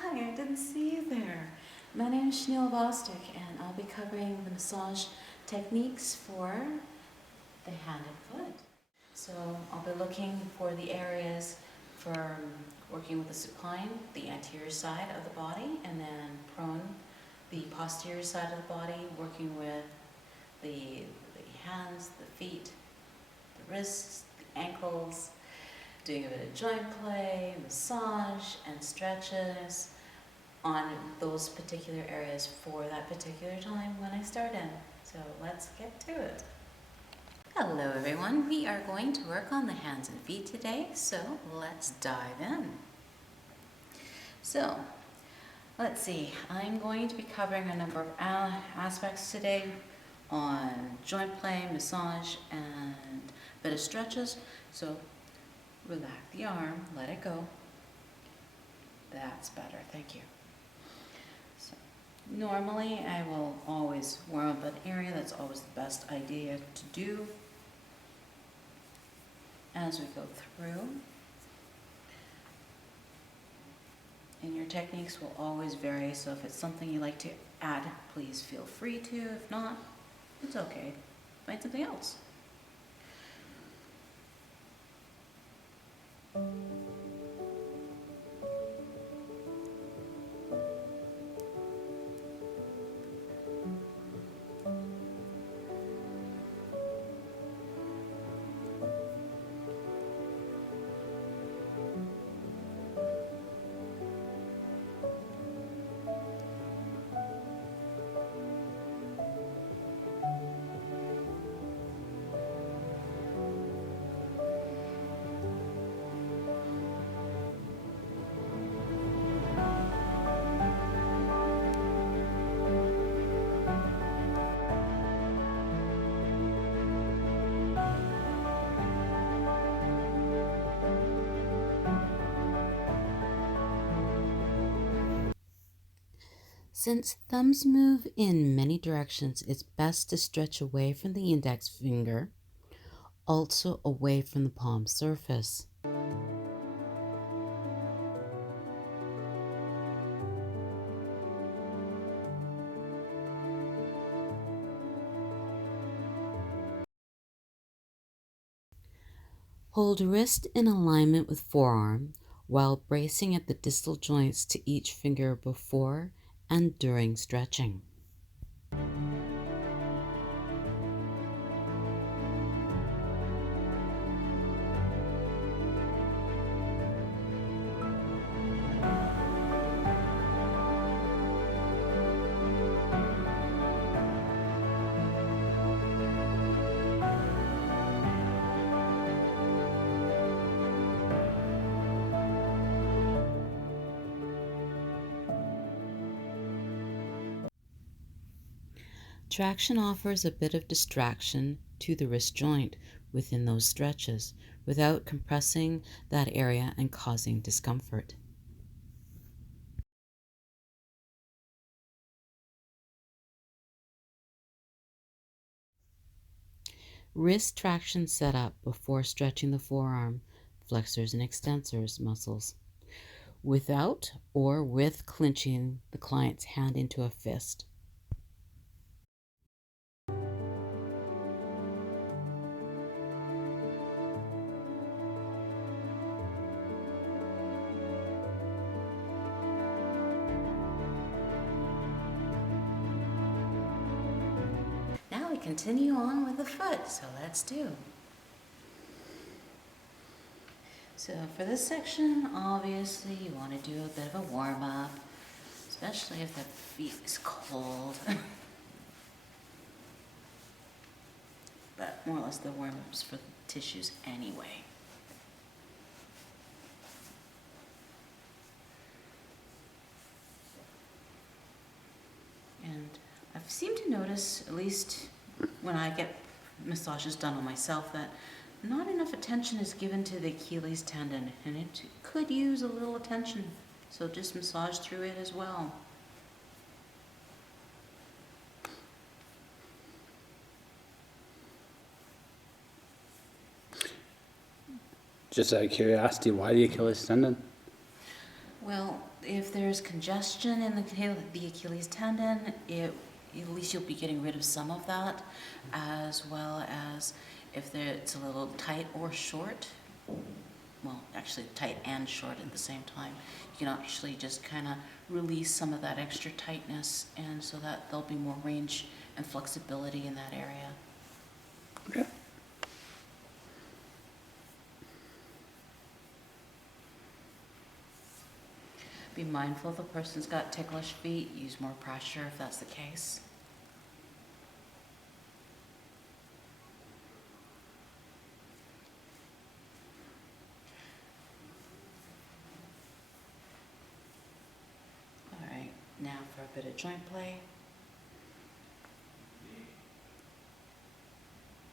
Hi, I didn't see you there. My name is Shelniel Bostic, and I'll be covering the massage techniques for the hand and foot. So I'll be looking for the areas for working with the supine, the anterior side of the body, and then prone, the posterior side of the body, working with the hands, the feet, the wrists, the ankles, doing a bit of joint play, massage, and stretches on those particular areas for that particular time when I start in. So let's get to it. Hello everyone, we are going to work on the hands and feet today, so let's dive in. So, let's see, I'm going to be covering a number of aspects today on joint play, massage, and a bit of stretches. So relax the arm, let it go. That's better, thank you. So, normally I will always warm up an area. That's always the best idea to do as we go through. And your techniques will always vary, so if it's something you like to add, please feel free to. If not, it's okay. Find something else. Since thumbs move in many directions, it's best to stretch away from the index finger, also away from the palm surface. Hold wrist in alignment with forearm while bracing at the distal joints to each finger before and during stretching. Traction offers a bit of distraction to the wrist joint within those stretches without compressing that area and causing discomfort. Wrist traction set up before stretching the forearm, flexors and extensors muscles, without or with clenching the client's hand into a fist. Now we continue on with the foot, so let's do. So for this section, obviously you want to do a bit of a warm-up, especially if the feet is cold. But more or less the warm-ups for the tissues anyway. And I've seemed to notice, at least when I get massages done on myself, that not enough attention is given to the Achilles tendon, and it could use a little attention. So just massage through it as well. Just out of curiosity, why the Achilles tendon? Well, if there's congestion in the Achilles tendon, at least you'll be getting rid of some of that, as well as if it's a little tight or short, well, actually tight and short at the same time, you can actually just kind of release some of that extra tightness, and so that there'll be more range and flexibility in that area. Okay. Be mindful if the person's got ticklish feet, use more pressure if that's the case. All right, now for a bit of joint play.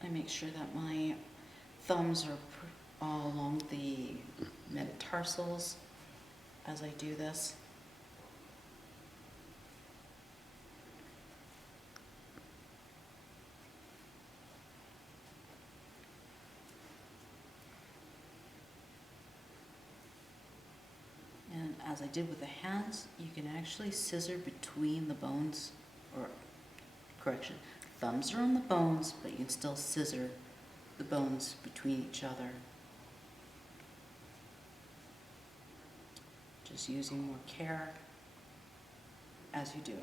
I make sure that my thumbs are all along the metatarsals as I do this. And as I did with the hands, you can actually scissor between the bones, or correction, thumbs are on the bones, but you can still scissor the bones between each other. Just using more care as you do it.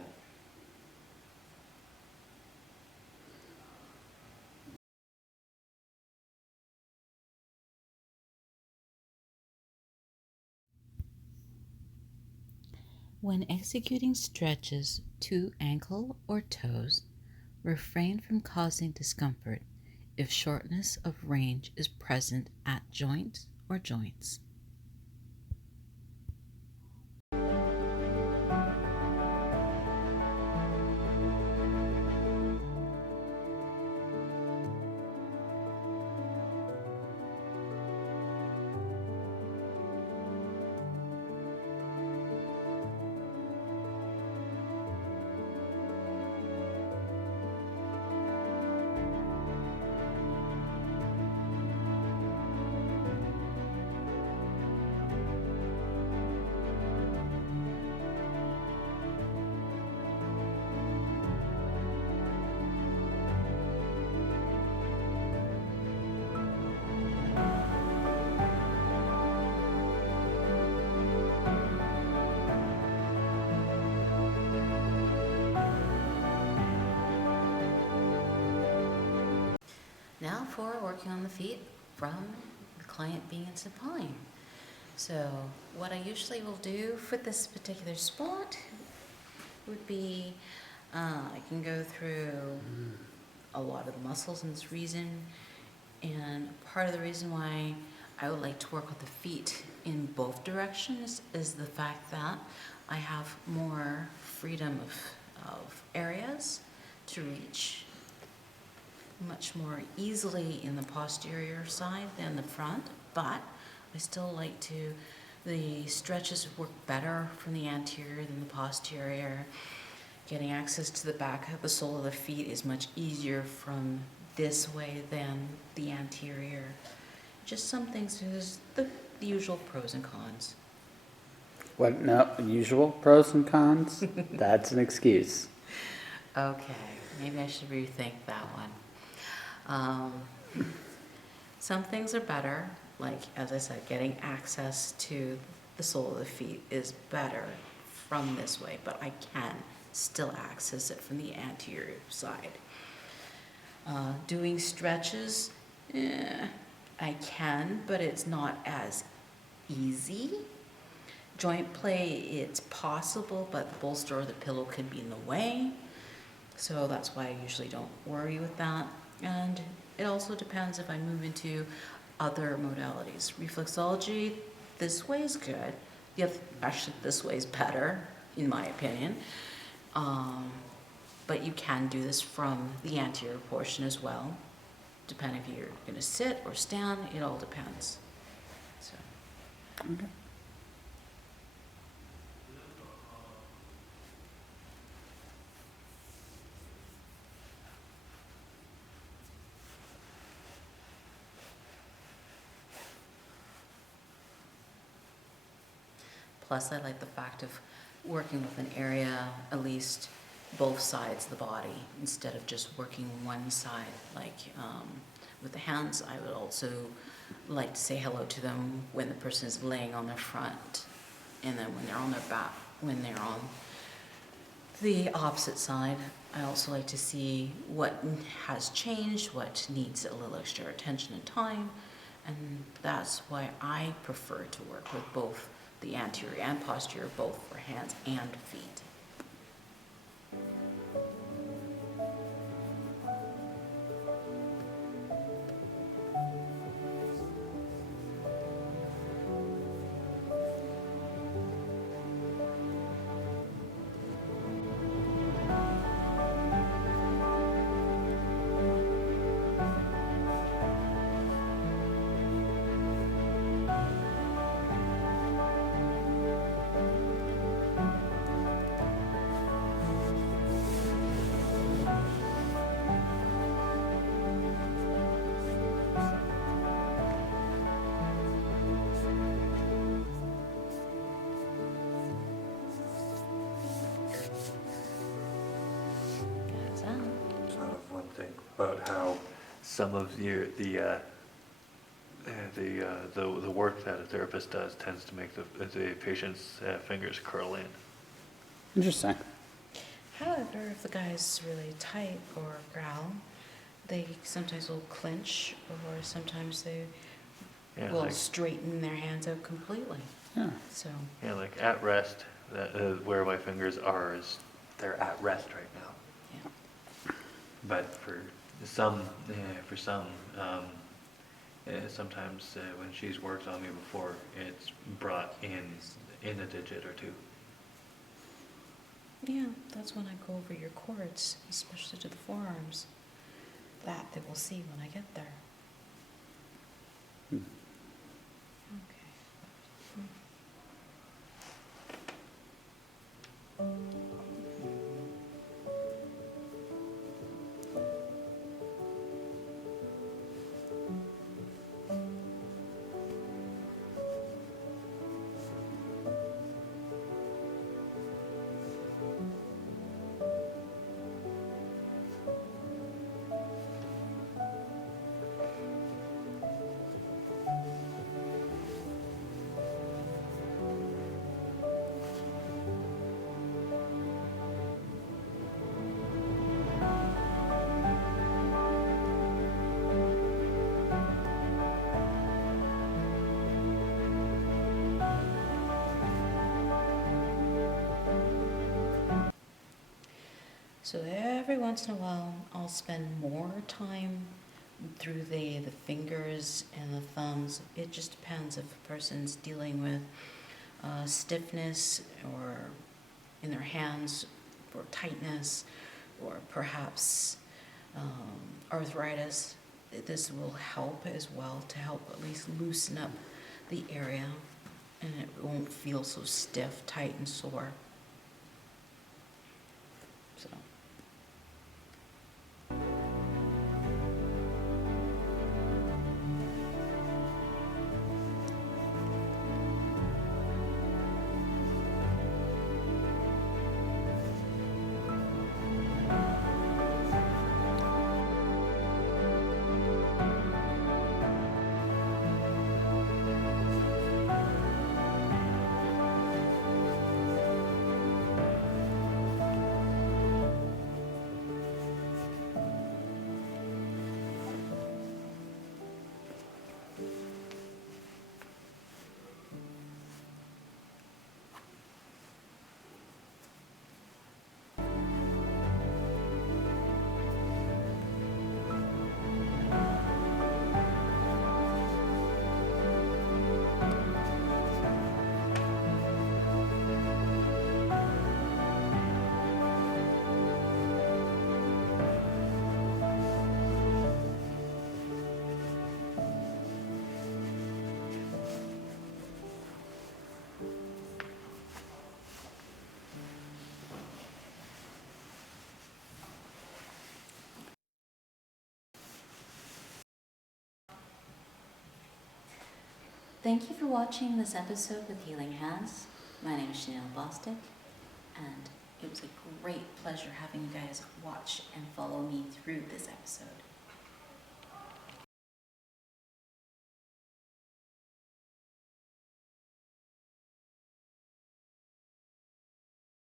When executing stretches to ankle or toes, refrain from causing discomfort if shortness of range is present at joint or joints. Now for working on the feet from the client being in supine. So what I usually will do for this particular spot would be, I can go through a lot of the muscles in this region, and part of the reason why I would like to work with the feet in both directions is the fact that I have more freedom of areas to reach much more easily in the posterior side than the front, but I still like to, the stretches work better from the anterior than the posterior. Getting access to the back of the sole of the feet is much easier from this way than the anterior. Just some things, there's the usual pros and cons. What, no, usual pros and cons? That's an excuse. Okay, maybe I should rethink that one. Some things are better, like, as I said, getting access to the sole of the feet is better from this way, but I can still access it from the anterior side. Doing stretches, I can, but it's not as easy. Joint play, it's possible, but the bolster or the pillow can be in the way. So that's why I usually don't worry with that. And it also depends if I move into other modalities. Reflexology, this way is good. Actually, this way is better, in my opinion. But you can do this from the anterior portion as well, depending if you're going to sit or stand. It all depends. So. Okay. Plus, I like the fact of working with an area, at least both sides of the body, instead of just working one side. Like with the hands, I would also like to say hello to them when the person is laying on their front, and then when they're on their back, when they're on the opposite side. I also like to see what has changed, what needs a little extra attention and time, and that's why I prefer to work with both the anterior and posterior, both for hands and feet. That's out. Thought of one thing about how some of the work that a therapist does tends to make the patient's fingers curl in. Interesting. However, if the guy's really tight or growl, they sometimes will clench, or sometimes they Yeah, will like, straighten their hands out completely. Yeah. So, yeah, like at rest, where my fingers are is they're at rest right now. yeah. But sometimes when she's worked on me before, it's brought in a digit or two. Yeah, that's when I go over your chords, especially to the forearms. That they will see when I get there. Hmm. Okay. So every once in a while, I'll spend more time through the fingers and the thumbs. It just depends if a person's dealing with stiffness or in their hands, or tightness, or perhaps arthritis. This will help as well to help at least loosen up the area, and it won't feel so stiff, tight, and sore. So. Thank you for watching this episode with Healing Hands. My name is Shelniel Bostic, and it was a great pleasure having you guys watch and follow me through this episode.